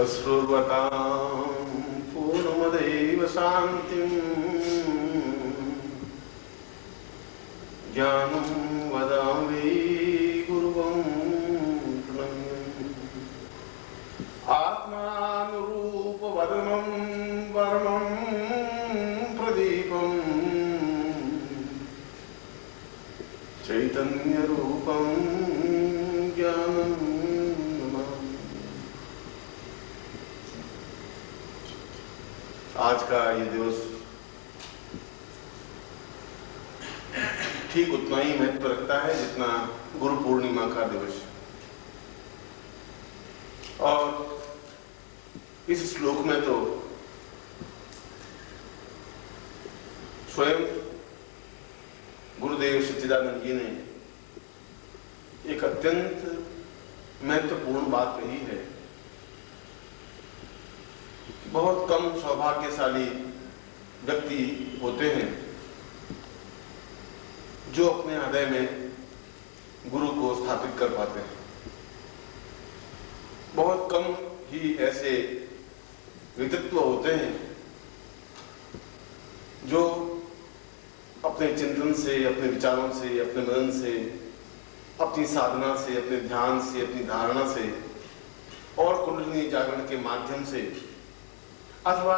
सश्रुवतां पूर्णमदैव शान्तिं ज्ञानं वदामि गुरुवं प्रणम्यम् आत्मानुरूपवदनं वर्णं प्रदीपं चैतन्यरूपं ज्ञानं नमामि। आज का ये दिवस ठीक उतना ही महत्व रखता है जितना गुरु पूर्णिमा का दिवस। और इस श्लोक में तो स्वयं गुरुदेव सच्चिदानंद जी ने एक अत्यंत महत्वपूर्ण बात कही है। बहुत कम सौभाग्यशाली व्यक्ति होते हैं जो अपने हृदय में गुरु को स्थापित कर पाते हैं। बहुत कम ही ऐसे व्यक्तित्व होते हैं जो अपने चिंतन से, अपने विचारों से, अपने मनन से, अपनी साधना से, अपने ध्यान से, अपनी धारणा से और कुंडलिनी जागरण के माध्यम से अथवा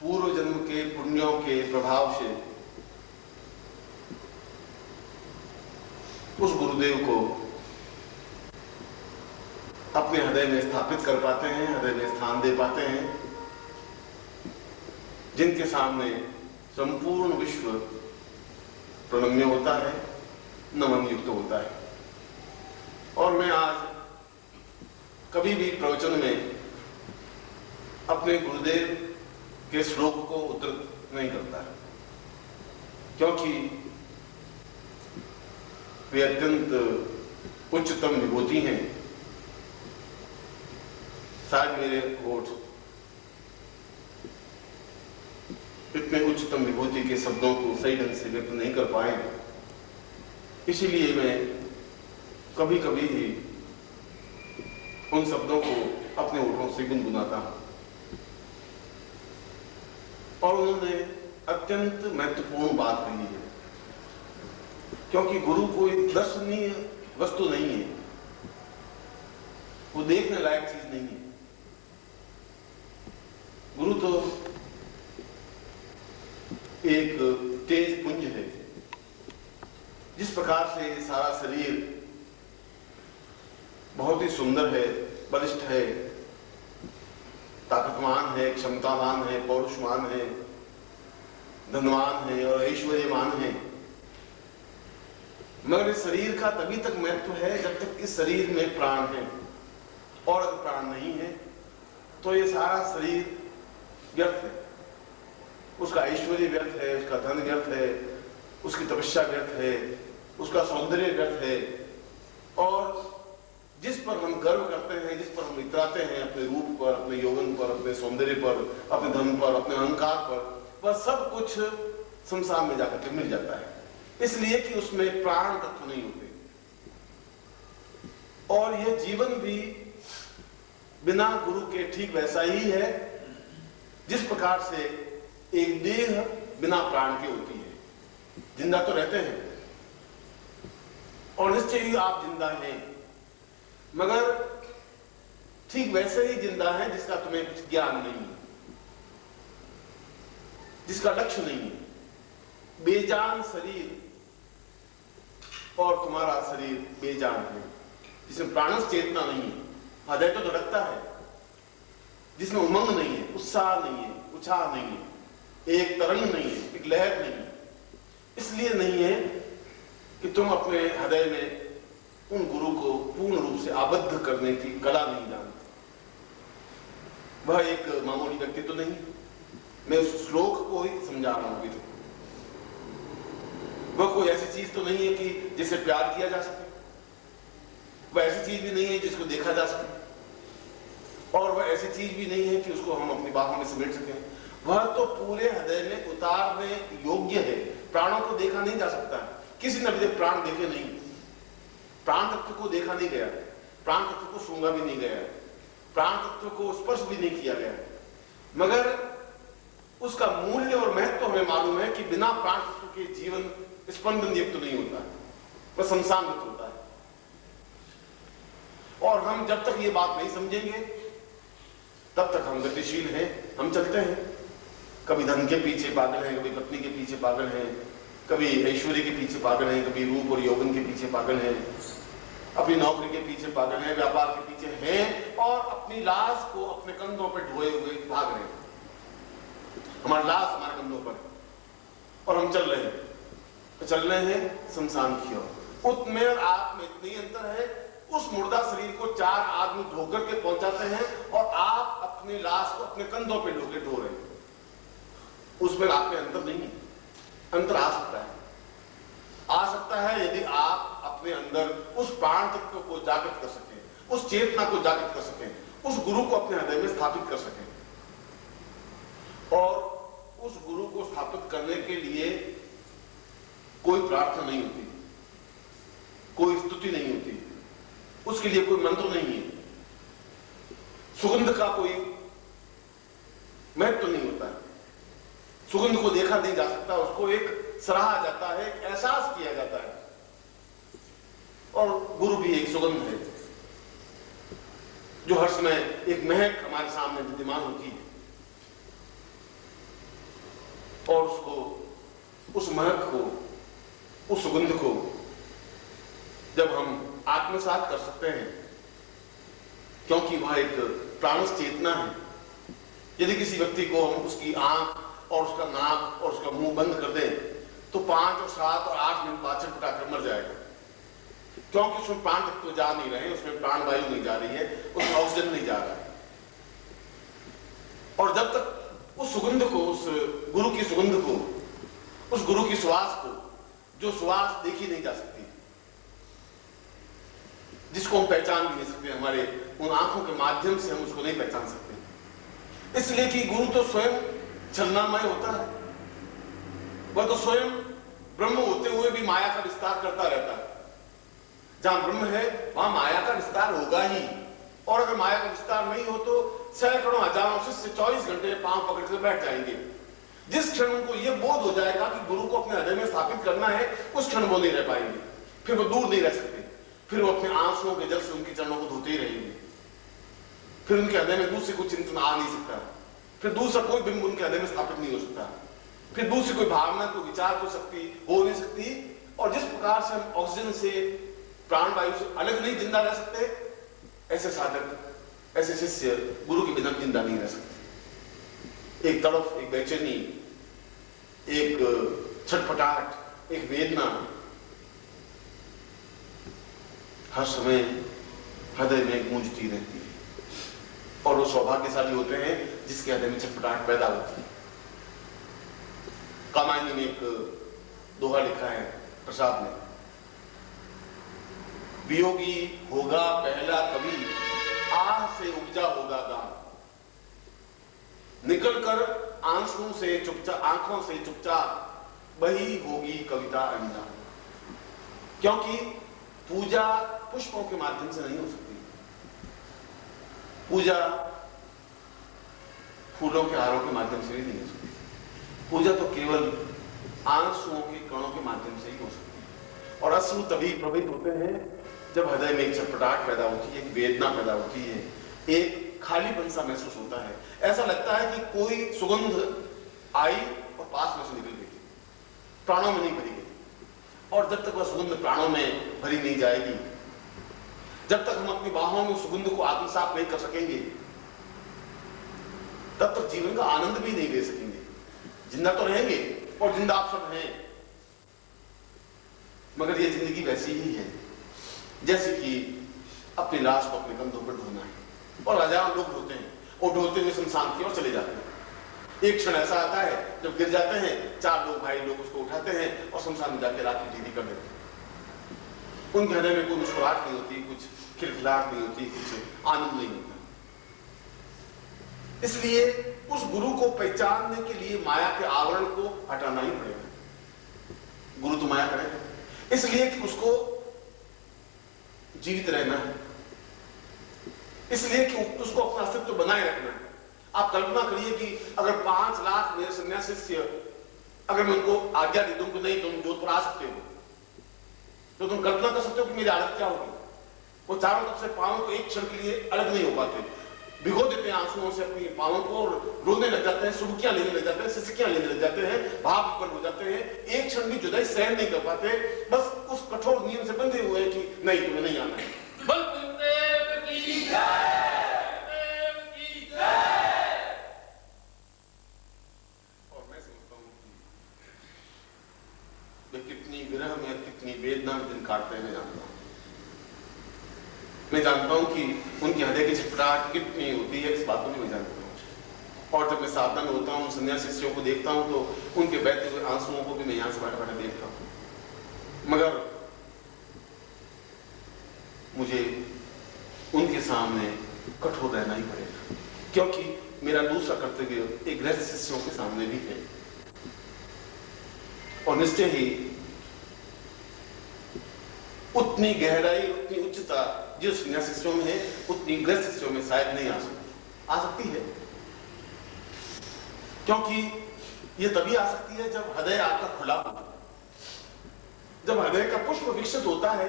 पूर्व जन्म के पुण्यों के प्रभाव से उस गुरुदेव को अपने हृदय में स्थापित कर पाते हैं, हृदय में स्थान दे पाते हैं, जिनके सामने संपूर्ण विश्व प्रणम्य होता है, नमन युक्त होता है। और मैं आज कभी भी प्रवचन में अपने गुरुदेव के श्लोक को उद्धृत नहीं करता, क्योंकि वे अत्यंत उच्चतम विभूति हैं। शायद मेरे होठ इतने उच्चतम विभूति के शब्दों को सही ढंग से व्यक्त नहीं कर पाए, इसीलिए मैं कभी कभी ही उन शब्दों को अपने होठों से गुनगुनाता हूं। और उन्होंने अत्यंत महत्वपूर्ण बात कही है, क्योंकि गुरु कोई दर्शनीय वस्तु नहीं है, वो देखने लायक चीज नहीं है। गुरु तो एक तेज पुंज है। जिस प्रकार से सारा शरीर बहुत ही सुंदर है, बलिष्ठ है, ताकतवान है, क्षमतावान है, पौरुषवान है, धनवान है और ऐश्वर्यवान है, मगर इस शरीर का तभी तक महत्व है जब तक इस शरीर में प्राण है। और अगर प्राण नहीं है तो ये सारा शरीर व्यर्थ है। उसका ऐश्वर्य व्यर्थ है, उसका धन व्यर्थ है, उसकी तपस्या व्यर्थ है, उसका सौंदर्य व्यर्थ है। और जिस पर हम गर्व करते हैं, जिस पर हम इतराते हैं, अपने रूप पर, अपने यौवन पर, अपने सौंदर्य पर, अपने धन पर, अपने अहंकार पर, वह सब कुछ संसार में जाकर के मिल जाता है, इसलिए कि उसमें प्राण तत्व नहीं होते। और यह जीवन भी बिना गुरु के ठीक वैसा ही है जिस प्रकार से एक देह बिना प्राण के होती है। जिंदा तो रहते हैं और निश्चय ही आप जिंदा हैं, मगर ठीक वैसे ही जिंदा है जिसका तुम्हें कुछ ज्ञान नहीं है, जिसका लक्ष्य नहीं है। बेजान शरीर और तुम्हारा शरीर बेजान है, जिसमें प्राणस चेतना नहीं है, हृदय तो धड़कता है, जिसमें उमंग नहीं है, उत्साह नहीं है, उछाल नहीं है, एक तरंग नहीं है, एक लहर नहीं है। इसलिए नहीं है कि तुम अपने हृदय में उन गुरु को पूर्ण रूप से आबद्ध करने की कला नहीं जानते। वह एक मामूली व्यक्ति तो नहीं, मैं उस श्लोक को ही समझा रहा हूं। वह कोई ऐसी चीज तो नहीं है कि जिसे प्यार किया जा सके, वह ऐसी चीज भी नहीं है जिसको देखा जा सके, और वह ऐसी चीज भी नहीं है कि उसको हम अपनी बाहों में समेट सकें। वह तो पूरे हृदय में उतारने योग्य है। प्राणों को देखा नहीं जा सकता, किसी ने अभी प्राण देखे नहीं, प्राण तत्व को देखा नहीं गया, प्राण तत्व को सूंघा भी नहीं गया। प्राण तत्व को स्पर्श भी नहीं किया गया, मगर उसका मूल्य और महत्व हमें मालूम है कि बिना प्राण तत्व के जीवन स्पंदन युक्त नहीं होता, वह शमशानवत होता है। और हम जब तक ये बात नहीं समझेंगे तब तक हम गतिशील हैं, हम चलते हैं, कभी धन के पीछे पागल हैं, कभी पत्नी के पीछे पागल हैं, कभी ऐश्वर्य के पीछे पागल हैं, कभी रूप और यौवन के पीछे पागल हैं, अपनी नौकरी के पीछे पागल हैं, व्यापार के पीछे हैं, और अपनी लाश को अपने कंधों पर ढोए हुए भाग रहे हैं। हमारी लाश हमारे कंधों पर और हम चल रहे हैं, तो चल रहे हैं शमशान की ओर। उसमें और आप में इतनी अंतर है, उस मुर्दा शरीर को 4 आदमी ढोकर के पहुंचाते हैं और आप अपनी लाश को अपने कंधों पे ढो रहे हैं। उसमें आप में अंतर नहीं है। अंतर आ सकता है यदि आप अपने अंदर उस प्राण तत्व को जागृत कर सकें, उस चेतना को जागृत कर सकें, उस गुरु को अपने हृदय में स्थापित कर सकें। और उस गुरु को स्थापित करने के लिए कोई प्रार्थना नहीं होती, कोई स्तुति नहीं होती, उसके लिए कोई मंत्र नहीं है, सुगंध का कोई महत्व नहीं होता है, सुगंध को देखा नहीं जा सकता, उसको एक सराहा जाता है, एक एहसास किया जाता है। और गुरु भी एक सुगंध है जो हर समय एक महक हमारे सामने विद्यमान होती है, और उसको, उस महक को, उस सुगंध को जब हम आत्मसात कर सकते हैं, क्योंकि वह एक प्राणस चेतना है। यदि किसी व्यक्ति को हम उसकी आंख और उसका नाक और उसका मुंह बंद कर दें तो 5 और 7 और 8 मिनट बाद छटपटा कर मर जाएगा, क्योंकि उसमें प्राण तत्व जा नहीं रहे, उसमें प्राणवायु नहीं जा रही है, उसमें ऑक्सीजन नहीं जा रहा है। और जब तक उस सुगंध को, उस गुरु की सुगंध को, उस गुरु की सुवास को, जो सुवास देखी नहीं जा सकती, जिसको हम पहचान भी नहीं सकते, हमारे उन आंखों के माध्यम से हम उसको नहीं पहचान सकते, इसलिए कि गुरु तो स्वयं छलनामय होता है, वह तो स्वयं ब्रह्म होते हुए भी माया का विस्तार करता रहता है। जहां ब्रह्म है वहां माया का विस्तार होगा ही, और अगर माया का विस्तार नहीं हो तो सैकड़ों हजारों शिष्य 24 घंटे पांव पकड़ कर बैठ जाएंगे। जिस क्षण उनको यह बोध हो जाएगा कि गुरु को अपने हृदय में स्थापित करना है, उस क्षण वो नहीं रह पाएंगे, फिर वो दूर नहीं रह सकते, फिर वो अपने आंसुओं के जल से उनके चरणों को धोते ही रहेंगे, फिर उनके हृदय में दूसरे कोई चिंतन आ नहीं सकता, फिर दूसरा कोई बिंब उनके हृदय में स्थापित नहीं हो सकता, फिर दूसरी कोई भावना, कोई विचार, कोई शक्ति हो नहीं सकती। और जिस प्रकार से हम ऑक्सीजन से, प्राणवायु से अलग नहीं जिंदा रह सकते, ऐसे साधक, ऐसे शिष्य गुरु के बिना जिंदा नहीं रह सकते। एक तड़फ, एक बेचैनी, एक छटपटाहट, एक वेदना हर समय हृदय में गूंजती रहती है, और वो सौभाग्यशाली होते हैं जिसके हृदय में छटपटाहट पैदा होती है। कामायनी में एक दोहा लिखा है प्रसाद ने, वियोगी होगा पहला कवि, आह से उपजा होगा गान, निकलकर आंसुओं से चुपचाप, आंखों से चुपचाप वही होगी कविता अनजान। क्योंकि पूजा पुष्पों के माध्यम से नहीं हो सकती, पूजा फूलों के हारों के माध्यम से भी नहीं हो सकती, पूजा तो केवल आंसुओं के कणों के माध्यम से ही हो सकती है। और अश्रु तभी प्रभावित होते हैं जब हृदय में एक छटपटाहट पैदा होती है, एक वेदना पैदा होती है, एक खालीपन सा महसूस होता है, ऐसा लगता है कि कोई सुगंध आई और पास में से निकल गई, प्राणों में नहीं भरी गई। और जब तक वह सुगंध प्राणों में भरी नहीं जाएगी, जब तक हम अपनी बाहों में सुगंध को आत्मसात नहीं कर सकेंगे, तब तक जीवन का आनंद भी नहीं ले सकेंगे। जिंदा तो रहेंगे, और जिंदा आप सब हैं, मगर ये जिंदगी वैसी ही है जैसे कि अपनी लाश को अपने कंधों पर ढोना है, और हजारों लोग ढोते हैं, और ढोते हुए शमशान की ओर चले जाते हैं। एक क्षण ऐसा आता है जब गिर जाते हैं, 4 लोग, भाई लोग उसको उठाते हैं और शमशान में जाके रात की ढीली कर देते हैं। उनके हृदय में कोई मुस्कुराहट नहीं होती, कुछ खिलखिलाहट नहीं होती, कुछ आनंद नहीं होता। इसलिए उस गुरु को पहचानने के लिए माया के आवरण को हटाना ही पड़ेगा। गुरु तो माया करेगा, इसलिए कि उसको जीवित रहना है, इसलिए कि उसको अस्तित्व बनाए रखना है। आप कल्पना करिए कि अगर 5 लाख मेरे सन्यासी शिष्य, अगर मैं उनको आज्ञा दे दूं कि नहीं तुम जोधपुर आ सकते हो, तो तुम कल्पना कर सकते हो कि मेरी हालत क्या होगी। वो चारों तरफ से पांव को एक क्षण के लिए अलग नहीं हो पाते, भिगो देते हैं आंसुओं से अपनी पांवों को और रोने लग जाते हैं, सुबकियां लेने लग जाते हैं, सिसकियां लेने लग जाते हैं, भाव उत्पन्न हो जाते हैं, एक क्षण भी जुदाई सहन नहीं कर पाते, बस उस कठोर नियम से बंधे हुए हैं कि नहीं तुम्हें नहीं आना है। बलदेव की जय, बलदेव की जय। और मैं समझता हूँ कि वे कितनी विरह में, कितनी वेदना में दिन काटते हैं, मैं जानता हूं कि उनके हृदय की छटपटाहट कितनी होती है, इस बात को भी मैं जानता हूं। और जब मैं साधना में होता हूं, सन्यासी शिष्यों को देखता हूं, तो उनके बहते हुए आंसुओं को भी मैं यहां से बैठा बैठा देखता हूं। मगर मुझे उनके सामने कठोर रहना ही पड़ेगा, क्योंकि मेरा दूसरा कर्तव्य एक गृहस्थ शिष्यों के सामने भी है। और निश्चय ही उतनी गहराई, उतनी उच्चता जो सन्यासी शिष्यों में है, उतनी गृहस्थ शिष्यों में शायद नहीं आ सकती है। क्योंकि ये तभी आ सकती है जब हृदय आपका खुला हो, जब हृदय का पुष्प विकसित होता है,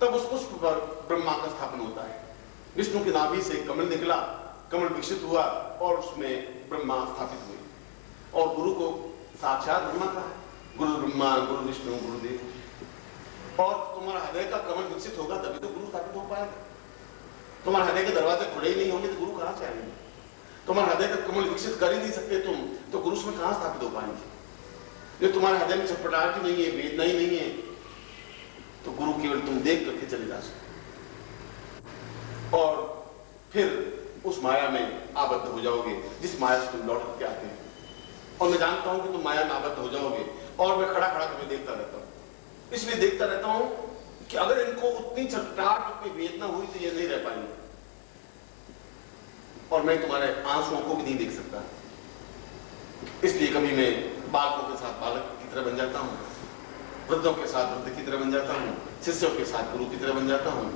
तब उस पुष्प पर ब्रह्मा का स्थापन होता है। विष्णु की नाभि से कमल निकला, कमल विकसित हुआ और उसमें ब्रह्मा स्थापित हुए। और गुरु को साक्षात ब्रह्मा कहा है, गुरु ब्रह्मा गुरु विष्णु गुरुदेव। और तुम्हारा हृदय का कमल विकसित होगा तभी तो गुरु स्थापित हो पाएगा। तुम्हारे हृदय के दरवाजे खुले ही नहीं होंगे तो गुरु कहां से आएंगे। तुम्हारे हृदय का कमल विकसित कर ही नहीं सकते तुम, तो गुरु उसमें कहां स्थापित हो पाएंगे। जो तुम्हारे हृदय में छटपटाहट ही नहीं है, वेदना ही नहीं है, तो गुरु केवल तुम देख करके चले जा सकते और फिर उस माया में आबद्ध हो जाओगे जिस माया से तुम लौट करके आते हैं। और मैं जानता हूं कि तुम माया में आबद्ध हो जाओगे। और मैं खड़ा खड़ा तुम्हें देखता रहता हूं, इसलिए देखता रहता हूं कि अगर इनको उतनी छटपटाहट, उतनी वेदना हुई तो ये नहीं रह पाएंगे। और मैं तुम्हारे आंसुओं को भी नहीं देख सकता, इसलिए कभी मैं बालकों के साथ बालक की तरह बन जाता हूं, वृद्धों के साथ वृद्ध की तरह बन जाता हूं, शिष्यों के साथ गुरु की तरह बन जाता हूं,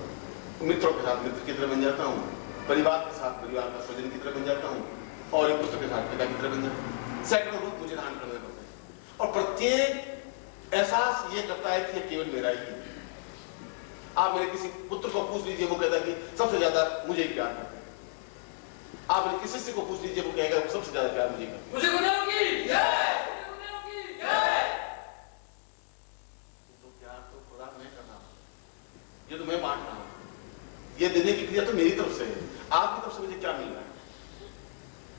मित्रों के साथ मित्र की तरह बन जाता हूं, परिवार के साथ परिवार का स्वजन की तरह बन जाता हूं, और एक पुत्र के साथ पिता की तरह बन जाता हूं। सैकड़ों रूप मुझे धारण करने पड़ते हैं और प्रत्येक एहसास ये करता है कि ये केवल मेरा ही है। आप मेरे किसी पुत्र को पूछ लीजिए, वो कहता है कि सबसे ज्यादा मुझे ही प्यार करता है। आप मेरे किसी शिष्य को पूछ लीजिए, वो कहेगा सबसे ज्यादा प्यार मुझे करता है। मुझे गुरुदेव की जय, गुरुदेव की जय। तो प्यार तो खुदा मैं कर रहा हूं, ये तो मैं बांट रहा हूं, ये देने की क्रिया तो मेरी तरफ से है। आपकी तरफ से मुझे क्या मिल रहा है?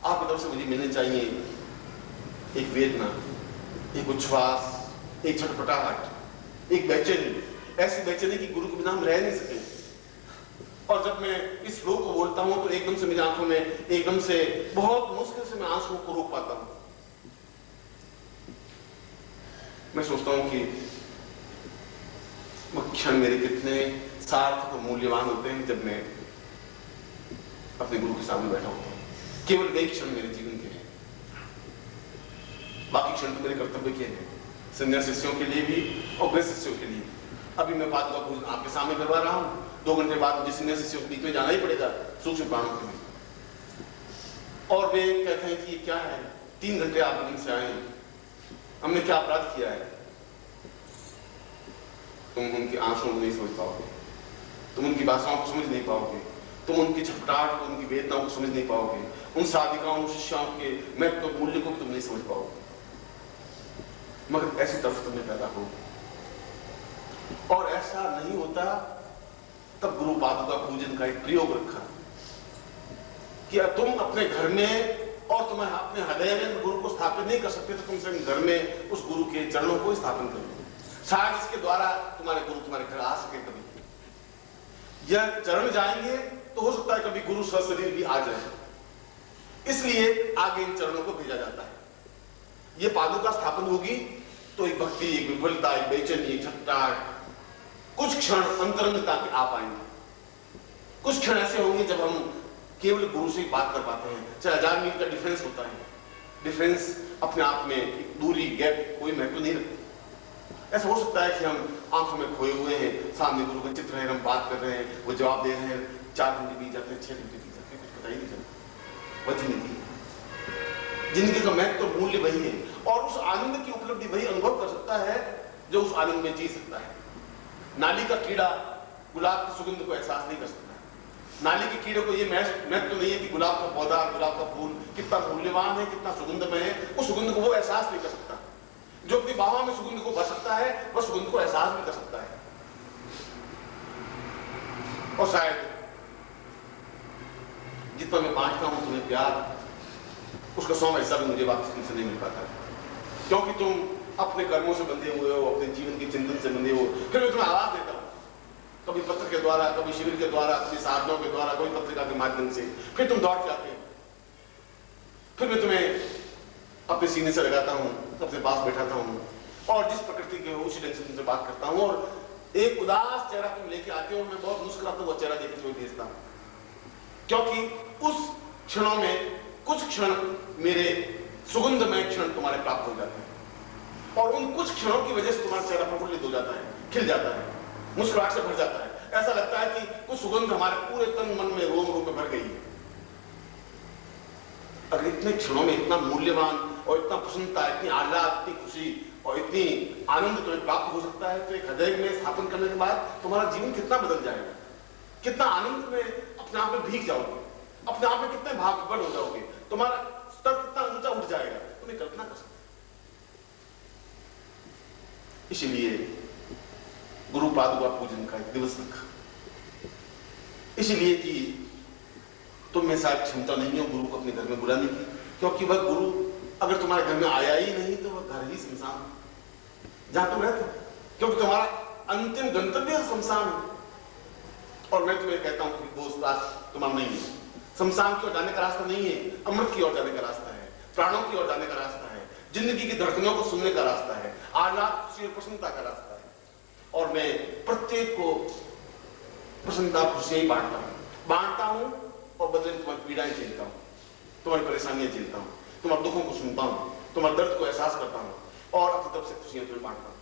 आपकी तरफ से मुझे मिलने चाहिए एक वेदना, एक उच्छ्वास, एक छटपटाहट, एक बेचैनी, ऐसी बेचैनी कि गुरु के बिना हम रह नहीं सके। और जब मैं इस श्लोक को बोलता हूं तो एकदम से मेरी आंखों में एकदम से बहुत मुश्किल से मैं आंसुओं को रोक पाता हूं। मैं सोचता हूं कि वो क्षण मेरे कितने सार्थक और मूल्यवान होते हैं जब मैं अपने गुरु के सामने बैठा होता हूं। केवल एक क्षण मेरे जीवन के हैं, बाकी क्षण तो मेरे कर्तव्य के हैं, सन्यासी शिष्यों के लिए भी और गृहस्थ शिष्यों के लिए। अभी मैं पादुका पूजन आपके सामने करवा रहा हूं, 2 घंटे बाद मुझे सन्यासी शिष्यों के बीच में जाना ही पड़ेगा, सूक्ष्म प्राणों के बीच। और वे कहते हैं कि क्या है, 3 घंटे आप दिन से आए, हमने क्या अपराध किया है। तुम उनकी आंसुओं को नहीं समझ पाओगे, तुम उनकी भाषाओं को समझ नहीं पाओगे, तुम उनकी छटपटाहट को, उनकी वेदनाओं को समझ नहीं पाओगे, उन साधिकाओं शिष्यों के महत्व मूल्य को भी तुम नहीं समझ पाओगे। मगर ऐसी तरफ तुम्हें पैदा हो, और ऐसा नहीं होता तब गुरु पादुका पूजन का एक प्रयोग रखा कि तुम अपने घर में और तुम अपने हृदय में गुरु को स्थापित नहीं कर सकते, तो तुम सिर्फ घर में उस गुरु के चरणों को स्थापन करो। शायद इसके द्वारा तुम्हारे गुरु तुम्हारे घर आ सके। कभी यह चरण जाएंगे तो हो सकता है कभी गुरु सशरीर भी आ जाए, इसलिए आगे इन चरणों को भेजा जाता है। ये पादुका स्थापन होगी तो एक भक्ति, एक विफलता, एक बेचैनी, एक छटपटाहट, कुछ क्षण अंतरंगता के आ पाएंगे। कुछ क्षण ऐसे होंगे जब हम केवल गुरु से बात कर पाते हैं, चाहे 1000 मील का डिफरेंस होता है। डिफरेंस अपने आप में एक दूरी, गैप कोई महत्व नहीं रखती। ऐसा हो सकता है कि हम आंखों में खोए हुए हैं, सामने गुरु का चित्र है, हम बात कर रहे हैं, वो जवाब दे रहे हैं, 4 घंटे बीत जाते हैं, 6 घंटे बीत जाते हैं, वह जिंदगी। जिंदगी का महत्व तो मूल्य वही है, और उस आनंद की उपलब्धि वही अनुभव कर सकता है जो उस आनंद में जी सकता है। नाली का कीड़ा गुलाब की सुगंध को एहसास नहीं कर सकता। नाली के कीड़े को यह महत्व नहीं है कि गुलाब का पौधा, गुलाब का फूल कितना मूल्यवान है, कितना सुगंधमय है, उस सुगंध को वो एहसास नहीं कर सकता। जो अपनी बाहों में सुगंध को भर सकता है, वह सुगंध को एहसास भी कर सकता है। और शायद जितना मैं बांटता हूं तुम्हें प्यार, उसका 100वां हिस्सा भी मुझे वापस तुमसे नहीं मिल पाता, क्योंकि तुम अपने कर्मों से बंधे हुए हो, अपने जीवन के चिंतन से बंधे हो। फिर मैं तुम्हें आवाज देता हूं, कभी पत्र के द्वारा, कभी शिविर के द्वारा, कभी साधनों के द्वारा, कभी पत्रिका के माध्यम से। फिर तुम दौड़ जाते हो, फिर मैं तुम्हें अपने सीने से लगाता हूं, सबसे पास बैठाता हूं, और जिस प्रकृति के हो उसी ढंग से तुमसे बात करता हूं, और एक उदास चेहरा तुम लेके आते हो, मैं बहुत मुस्कुराता हुआ चेहरा देकर तुम्हें भेजता हूं, क्योंकि उस क्षणों में कुछ क्षण मेरे सुगंधमय क्षण तुम्हारे प्राप्त हो जाते हैं, और उन कुछ क्षणों की वजह से तुम्हारा चेहरा प्रफुल्लित हो जाता है, खिल जाता है, मुस्कुराहट से भर जाता है। ऐसा लगता है कि कुछ सुगंध हमारे पूरे तन मन में, रोम रोम में भर गई है। अगर इतने क्षणों में इतना मूल्यवान और इतना प्रसन्नता, इतनी आह्लाद, इतनी खुशी और इतनी आनंद तुम्हें प्राप्त हो सकता है, तो एक हृदय में स्थापन करने के बाद तुम्हारा जीवन कितना बदल जाएगा, कितना आनंद में अपने आप में भीग जाओगे, अपने आप में कितने भाग्यवान हो जाओगे, तुम्हारा स्तर कितना ऊंचा उठ जाएगा, तुम्हें कल्पना कर सकते। इसीलिए गुरु पादुका पूजन का एक दिवस रखा, इसलिए कि तुम में शायद क्षमता नहीं है गुरु को अपने घर में बुलाने की, क्योंकि वह गुरु अगर तुम्हारे घर में आया ही नहीं तो वह घर ही शमशान है जहां तुम रहते हो, क्योंकि तुम्हारा अंतिम गंतव्य शमशान है। और मैं तुम्हें कहता हूं कि वो रास्ता तुम्हारा नहीं है, शमशान की ओर जाने का रास्ता नहीं है, अमृत की ओर जाने का रास्ता है, प्राणों की ओर जाने का रास्ता है, जिंदगी की धड़कनों को सुनने का रास्ता है, आह्लाद, खुशी और प्रसन्नता का रास्ता है। और मैं प्रत्येक को प्रसन्नता, खुशियां ही बांटता हूं, और बदले में तुम्हारी पीड़ाएं झेलता हूं, तुम्हारी परेशानियां झेलता हूं, तुम्हारे दुखों को सुनता हूं, तुम्हारे दर्द को एहसास करता हूं, और अपनी तरफ से खुशियां तुम्हें बांटता हूं।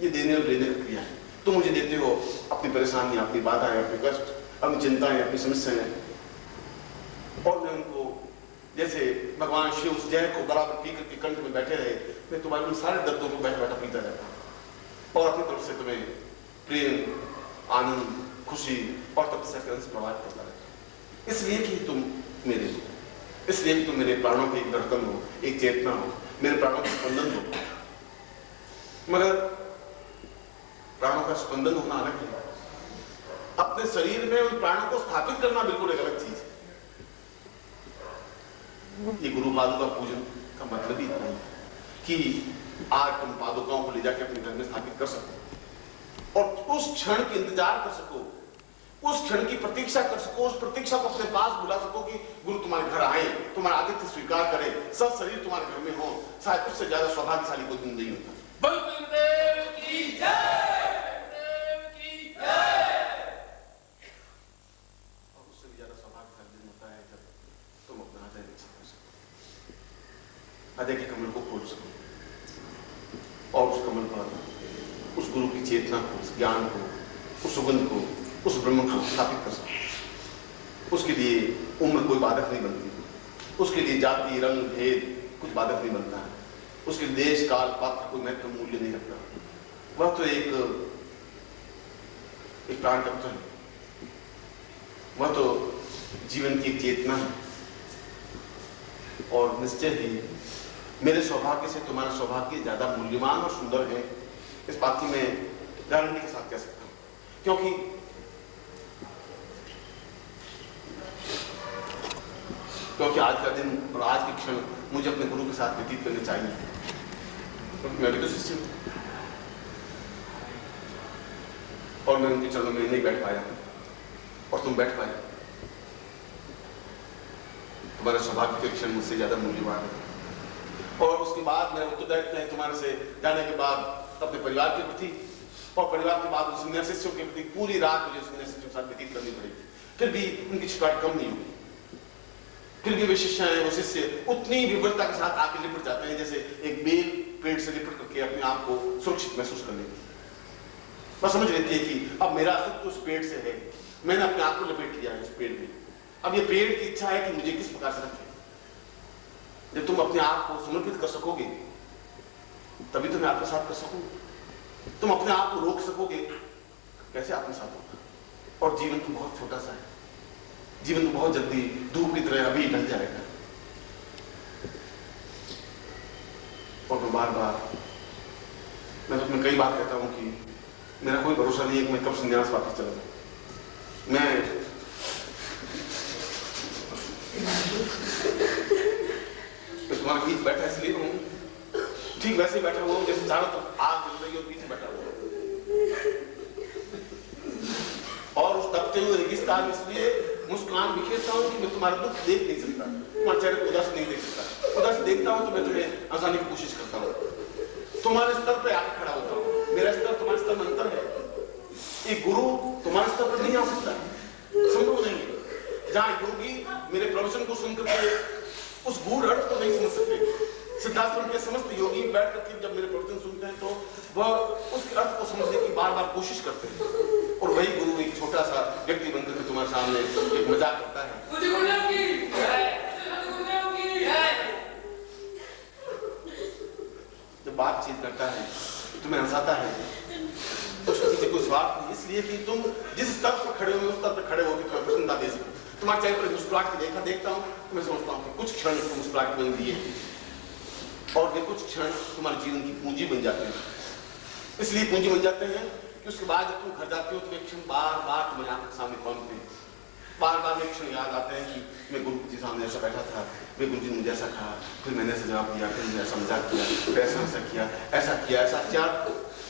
ये देने और लेने की क्रिया है। तुम मुझे देते हो अपनी परेशानियां, अपनी बाधाएं, अपने कष्ट, अपनी चिंताएं, अपनी समस्याएं, और मैं उनको जैसे भगवान शिव उस जहर को बराबर पी करके कंठ में बैठे रहे, मैं तुम्हारे उन सारे दर्दों को बैठा बैठा पीता रहता हूं, और अपनी तरफ से तुम्हें प्रेम, आनंद, खुशी और तपस्या के अंश प्रवाहित करता रहता हूं। इसलिए कि तुम मेरे हो, इसलिए कि तुम मेरे प्राणों की एक धड़कन हो, एक चेतना हो, मेरे प्राणों का स्पंदन हो। मगर प्राणों का स्पंदन होना अलग है, अपने शरीर में उन प्राणों को स्थापित करना बिल्कुल एक अलग चीज है। ये गुरु पादुका पूजन का मतलब ही इतना है कि आज तुम पादुकाओं को ले जाकर अपने घर में स्थापित कर सको, और उस क्षण के इंतजार कर सको, उस क्षण की प्रतीक्षा कर सको, उस प्रतीक्षा को अपने पास बुला सको कि गुरु तुम्हारे घर आए, तुम्हारा आतिथ्य स्वीकार करे, सब शरीर तुम्हारे घर में हो। शायद उससे ज्यादा सौभाग्यशाली कोई दिन नहीं होता। बलदेव की जय, बलदेव की जय। और उससे भी ज्यादा सौभाग्यशाली दिन होता है जब तुम अपना हृदय विकसित कर सको, हृदय के कमल को खोल सको, और उस कमल पर उस गुरु की चेतना को, उस ज्ञान को, उस सुगंध को, उस ब्रह्म को स्थापित कर सको। उसके लिए उम्र कोई बाधक नहीं बनती, उसके लिए जाति, रंग, भेद कुछ बाधक नहीं बनता है, उसके देश, काल, पात्र कोई महत्व मूल्य नहीं रखता। वह तो एक प्राण तत्व है, वह तो जीवन की एक चेतना है। और निश्चय ही मेरे सौभाग्य से तुम्हारा सौभाग्य ज्यादा मूल्यवान और सुंदर है, इस बात की मैं गारंटी के साथ कह सकता हूं, क्योंकि आज का दिन और आज के क्षण मुझे अपने गुरु के साथ व्यतीत करने चाहिए, क्योंकि मैं भी तो शिष्य हूं, और मैं उनके चरणों में नहीं बैठ पाया, और तुम बैठ पाए। तुम्हारे सौभाग्य के क्षण मुझसे ज्यादा मूल्यवान है। और उसके बाद मेरा उत्तरदायित्व है तुम्हारे से जाने के बाद अपने परिवार के प्रति, और परिवार के बाद उस शिष्यों के प्रति पूरी रात मुझे उस शिष्यों के साथ व्यतीत करनी पड़ेगी। फिर भी उनकी छिपाहट कम नहीं होगी, फिर भी वे शिष्य वो शिष्य उतनी विवरता के साथ आके लिपट जाते हैं जैसे एक बेल पेड़ से लिपट करके अपने आप को सुरक्षित महसूस कर लेती है। बस समझ लेती है कि अब मेरा अस्तित्व उस पेड़ से है, मैंने अपने आप को लपेट लिया है उस पेड़ में, अब ये पेड़ की इच्छा है कि मुझे किस प्रकार से रखे। जब तुम अपने आप को समर्पित कर सकोगे तभी तो मैं आपके साथ कर सकूंगा। तुम अपने आप को रोक सकोगे कैसे आपके साथ होगा। और जीवन तो बहुत छोटा सा है, जीवन तो बहुत जल्दी धूप की तरह अभी ढल जाएगा। और मैं बार बार मैं तो तुम्हें कई बार कहता हूं कि मेरा कोई भरोसा नहीं है कि मैं कब संन्यास वापस चला जाऊं। मैं तुम्हारे बीच बैठा इसलिए हूं, ठीक वैसे ही बैठा हुआ हूं जैसे चारों तरफ आग जल रही है और पीछे बैठा हुआ और उस तपते हुए रेगिस्तान में इसलिए मुस्कान बिखेरता हूं कि मैं तुम्हारा दुख देख नहीं सकता, तुम्हारे चेहरे को उदास नहीं देख सकता। उदास देखता हूं तो मैं तुम्हें हंसाने की कोशिश करता हूं, तुम्हारे स्तर पे आके खड़ा होता हूं। मेरा स्तर तुम्हारे स्तर में अंतर है। एक गुरु तुम्हारे स्तर पर नहीं आ सकता, संभव नहीं है। जहां योगी मेरे प्रवचन को सुनकर के उस गूढ़ अर्थ को नहीं समझ सकते, सिद्धाश्रम के समस्त योगी बैठ करके जब मेरे प्रवचन सुनते हैं तो वह उस अर्थ को समझने की बार बार कोशिश करते हैं। और वही गुरु एक छोटा सा व्यक्ति बनकर के तुम्हारे सामने एक मजाक करता है। जब बातचीत करता है तुम्हें हंसाता है तो उसके पीछे कोई स्वार्थ नहीं, इसलिए कि तुम जिस स्तर पर खड़े हो उस स्तर पर खड़े होकर तुम्हें प्रसन्नता दे सको। तुम्हारे चेहरे पर मुस्कुराहट की देखता हूं तो मैं समझता हूं कि कुछ क्षण को मुस्कुराहट बन दिए और वे कुछ क्षण तुम्हारे जीवन की पूंजी बन जाते हैं। इसलिए पूंजी बन जाते हैं कि उसके बाद जब तुम घर जाते हो तो वे क्षण बार बार तुम्हारी आंख के सामने पहुंचते हैं। बार बार वे क्षण याद आते हैं कि मैं गुरु जी सामने ऐसा बैठा था, वे गुरु जी ने मुझे ऐसा कहा, फिर मैंने ऐसा जवाब दिया, फिर मैंने ऐसा मजाक किया, फिर ऐसा किया, ऐसा किया, ऐसा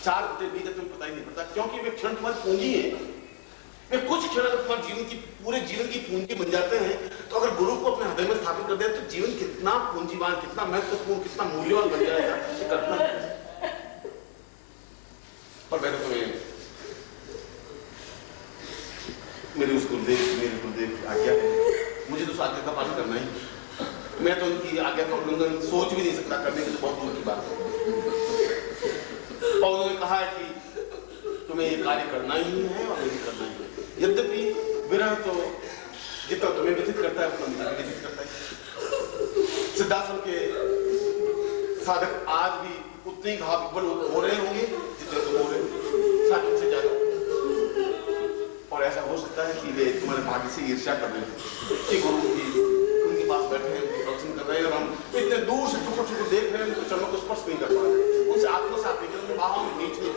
चार घंटे बीते तुम्हें पता ही नहीं पड़ता, क्योंकि वे क्षण तुम्हारी पूंजी है। वे कुछ क्षण अगर तुम्हारे जीवन की पूरे जीवन की पूंजी बन जाते हैं तो अगर गुरु को अपने हृदय में स्थापित कर दे तो जीवन कितना पूंजीवान, कितना महत्वपूर्ण, कितना मूल्यवान बन जाएगा ये कल्पना। और मैंने तुम्हें मेरे गुरुदेव की आज्ञा है, मुझे तो उस आज्ञा का पालन करना ही। मैं तो उनकी आज्ञा का उल्लंघन सोच भी नहीं सकता, करने की तो बहुत दूर की बात है। और उन्होंने कहा है कि तुम्हें ये कार्य करना ही है और नहीं करना ही है। यद्यपि विरह तो जितना तुम्हें व्यथित करता है उतना मुझे व्यथित करता है। सिद्धाश्रम के साधक आज भी उतने घाव हो रहे होंगे जितने तुम हो रहे हो, शायद उनसे ज्यादा। और ऐसा हो सकता है कि वे तुम्हारे भाग्य से ईर्ष्या कर रहे हैं कि गुरु जी उनके पास बैठे हैं, प्रवचन कर रहे हैं और हम इतने दूर से ठुकर ठुकर देख रहे हैं, उनके चरणों को स्पर्श नहीं कर पा रहे, उनसे आत्मसात नहीं कर, बाहों में नीच नहीं